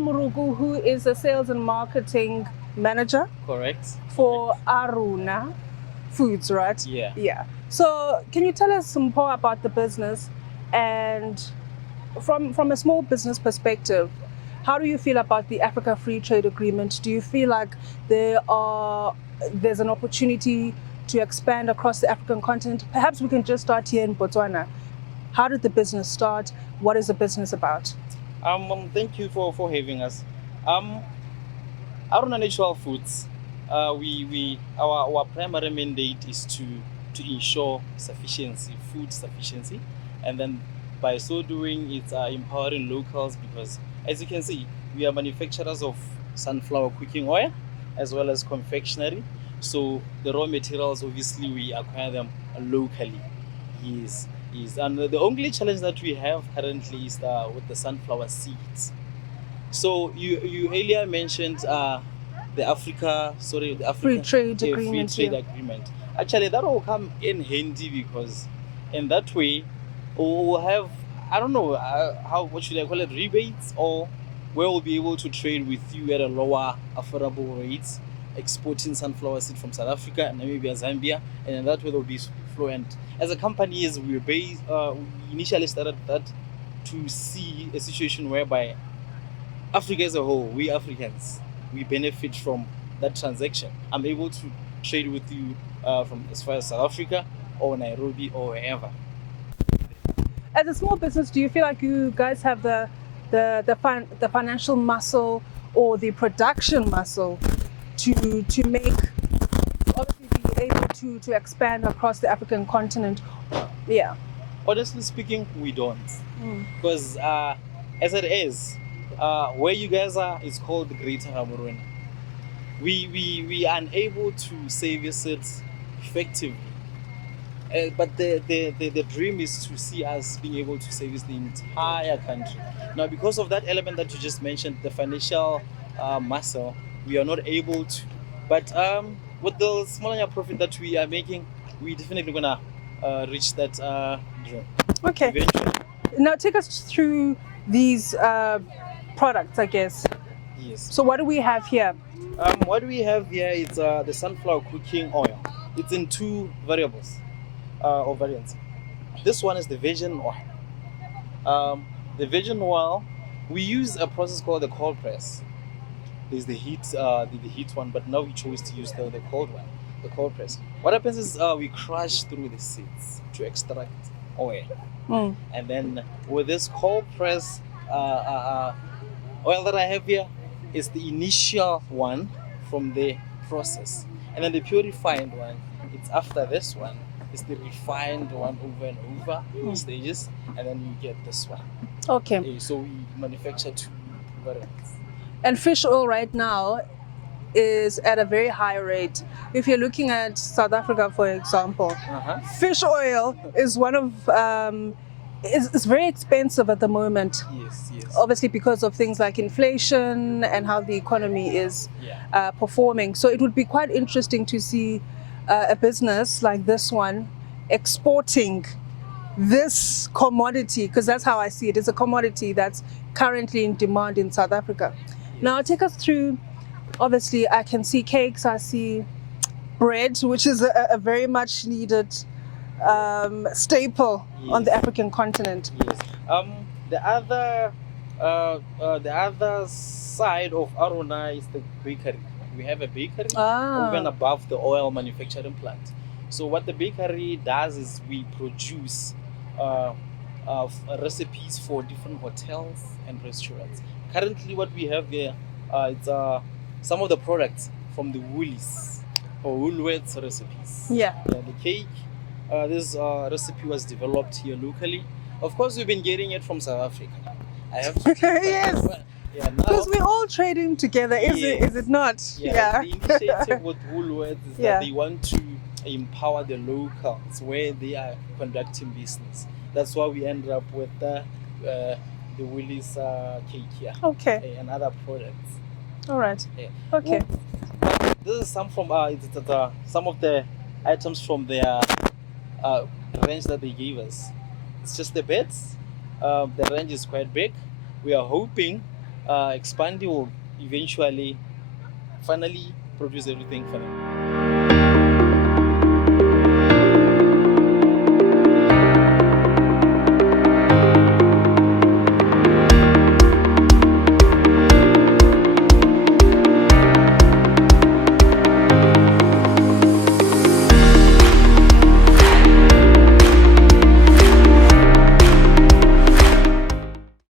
Moroko, who is a sales and marketing manager. Correct. For Aruna Foods, right? Yeah. Yeah. So can you tell us some more about the business, and from a small business perspective, how do you feel about the Africa Free Trade Agreement? Do you feel like there's an opportunity to expand across the African continent? Perhaps we can just start here in Botswana. How did the business start? What is the business about? Thank you for having us. Aruna Natural Foods, our primary mandate is to ensure food sufficiency, and then by so doing, it's empowering locals, because as you can see, we are manufacturers of sunflower cooking oil as well as confectionery. So the raw materials, obviously, we acquire them locally. Yes. And the only challenge that we have currently is with the sunflower seeds. So you earlier mentioned the Africa Free Trade Agreement. Free Trade Agreement. Actually, that will come in handy, because in that way we'll have, I don't know, what should I call it, rebates, or where we'll be able to trade with you at a lower affordable rates, exporting sunflower seed from South Africa and Namibia, Zambia, and in that way they'll be fluent. As a company, we initially started that to see a situation whereby Africa as a whole, we Africans, we benefit from that transaction. I'm able to trade with you from as far as South Africa or Nairobi or wherever. As a small business, do you feel like you guys have the financial muscle or the production muscle to make, obviously, be able to expand across the African continent? Yeah. Honestly speaking, we don't, because as it is, where you guys are is called the Greater Gaborone. We are unable to service it effectively, but the dream is to see us being able to service the entire country. Now, because of that element that you just mentioned, the financial muscle, we are not able to. But with the smaller profit that we are making, we definitely gonna reach that dream. Okay. Eventually. Now take us through these products, I guess. Yes. So what do we have here? What we have here is the sunflower cooking oil. It's in two variables or variants. This one is the virgin oil. The virgin oil, we use a process called the cold press. There's the heat one, but now we chose to use the cold one, the cold press. What happens is we crush through the seeds to extract oil, and then with this cold press oil that I have here is the initial one from the process, and then the purified one, it's after this one. It's the refined one over and over stages, and then you get this one. Okay. So we manufacture two variants. And fish oil right now is at a very high rate. If you're looking at South Africa, for example, fish oil is one of it's very expensive at the moment. Yes. Obviously, because of things like inflation and how the economy is performing. So it would be quite interesting to see a business like this one exporting this commodity, because that's how I see it. It's a commodity that's currently in demand in South Africa. Now, take us through, obviously, I can see cakes, I see bread, which is a very much needed staple on the African continent. Yes. The other side of Aruna is the bakery. We have a bakery over and above the oil manufacturing plant. So what the bakery does is we produce recipes for different hotels and restaurants. Currently, what we have here, it's some of the products from the Woolies or Woolworths recipes. Yeah. The cake, this recipe was developed here locally. Of course, we've been getting it from South Africa. I have to yes. Because we're all trading together, is it not? Yeah. The initiative with Woolworths is that they want to empower the locals where they are conducting business. That's why we ended up with the Woolies cake here. Okay. And other products. All right. Yeah. Okay. This is some from some of the items from their range that they gave us. It's just the beds. The range is quite big. We are hoping expanding will eventually finally produce everything for them.